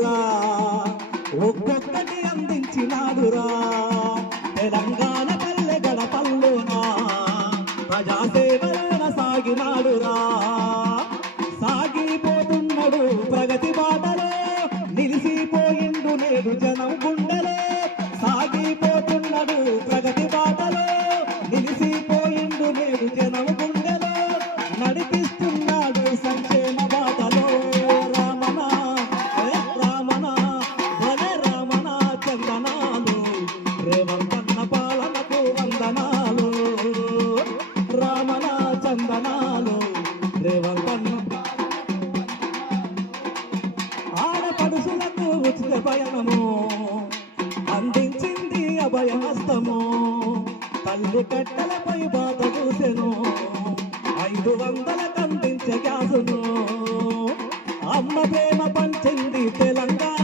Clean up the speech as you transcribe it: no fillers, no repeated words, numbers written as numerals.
ఇచ్చినాడురా, ఒక్కొక్కటి అందించినాడురా. తెలంగాణ పల్లె గడపల్లోనా ప్రజాసేవలోన సాగినాడురా. సాగిపోతున్నాడు ప్రగతి బాటలో, నిలిసిపోయిండు నేడు జనం గుండెలో. సాగిపోతున్నాడు ప్రగతి బాటలో, నిలిసిపోయిండు నేడు జనం గుండెలో. నడిపిస్తున్నాడు సంక్షేమ బాటలో. రామణ రామణ భలే రామణ చందనాలు, రేవంతన్న పాలనకు వందనాలు. రామణ చందనాలు రేవంతన్న. ఆడపడుసులకు ఉచిత పయనము అందించింది అభయహస్తము. తల్లి కట్టెలపై బాధ చూసెను, 500 కందించే గ్యాసును. అమ్మ ప్రేమ పంచింది తెలంగాణ